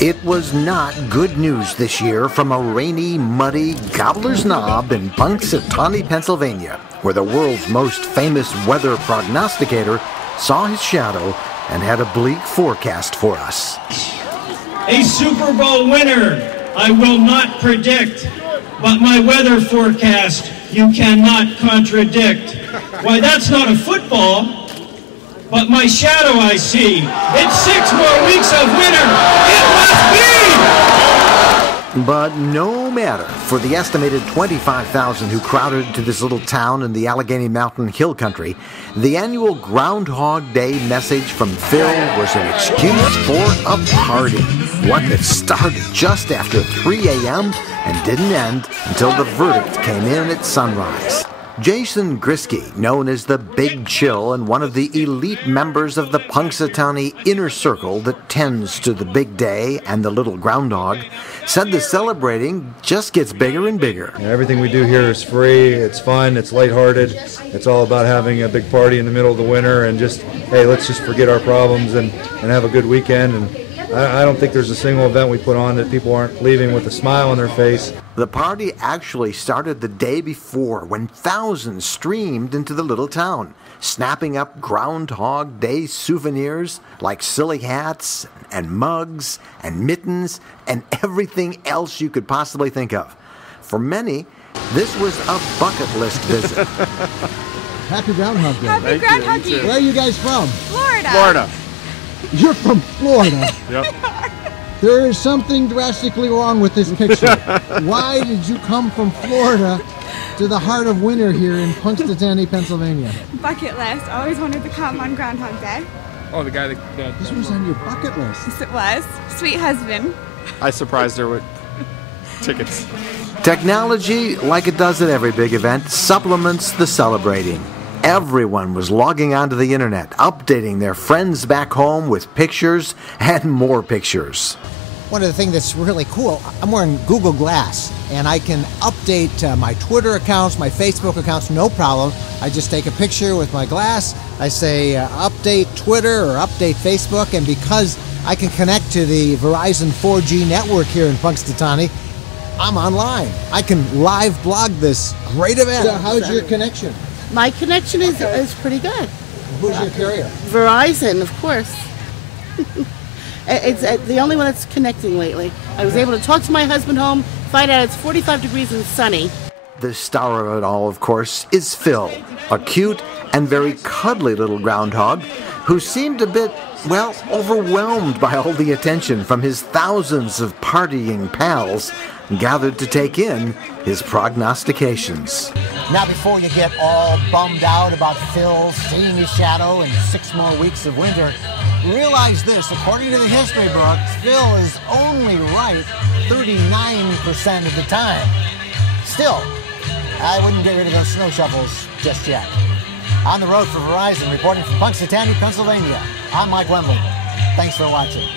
It was not good news this year from a rainy, muddy Gobbler's Knob in Punxsutawney, Pennsylvania, where the world's most famous weather prognosticator saw his shadow and had a bleak forecast for us. A Super Bowl winner I will not predict, but my weather forecast you cannot contradict. Why, that's not a football, but my shadow I see. It's 6 more weeks of winter. It must be! But no matter for the estimated 25,000 who crowded to this little town in the Allegheny Mountain Hill Country, the annual Groundhog Day message from Phil was an excuse for a party. One that started just after 3 a.m. and didn't end until the verdict came in at sunrise. Jason Grisky, known as the Big Chill and one of the elite members of the Punxsutawney inner circle that tends to the big day and the little groundhog, said the celebrating just gets bigger and bigger. Everything we do here is free, it's fun, it's lighthearted. It's all about having a big party in the middle of the winter and just, hey, let's just forget our problems and have a good weekend. And I don't think there's a single event we put on that people aren't leaving with a smile on their face. The party actually started the day before when thousands streamed into the little town, snapping up Groundhog Day souvenirs like silly hats and mugs and mittens and everything else you could possibly think of. For many, this was a bucket list visit. Happy Groundhog Day. Happy Groundhog Day. Where are you guys from? Florida. Florida. You're from Florida. Yep. There is something drastically wrong with this picture. Why did you come from Florida to the heart of winter here in Punxsutawney, Pennsylvania? Bucket list. Always wanted to come on Groundhog Day. Oh, the guy that This was on your bucket list. Yes, it was. Sweet husband. I surprised her with tickets. Technology, like it does at every big event, supplements the celebrating. Everyone was logging onto the internet, updating their friends back home with pictures and more pictures. One of the things that's really cool, I'm wearing Google Glass, and I can update my Twitter accounts, my Facebook accounts, no problem. I just take a picture with my glass, I say update Twitter or update Facebook, and because I can connect to the Verizon 4G network here in Punxsutawney, I'm online. I can live blog this great event. So how's your connection? My connection is pretty good. Who's your carrier? Verizon, of course. It's the only one that's connecting lately. I was able to talk to my husband home, find out it's 45 degrees and sunny. The star of it all, of course, is Phil, a cute and very cuddly little groundhog who seemed a bit, well, overwhelmed by all the attention from his thousands of partying pals gathered to take in his prognostications. Now, before you get all bummed out about Phil seeing his shadow in 6 more weeks of winter, realize this: according to the history books, Phil is only right 39% of the time. Still, I wouldn't get rid of those snow shovels just yet. On the road for Verizon, reporting from Punxsutawney, Pennsylvania, I'm Mike Wembley. Thanks for watching.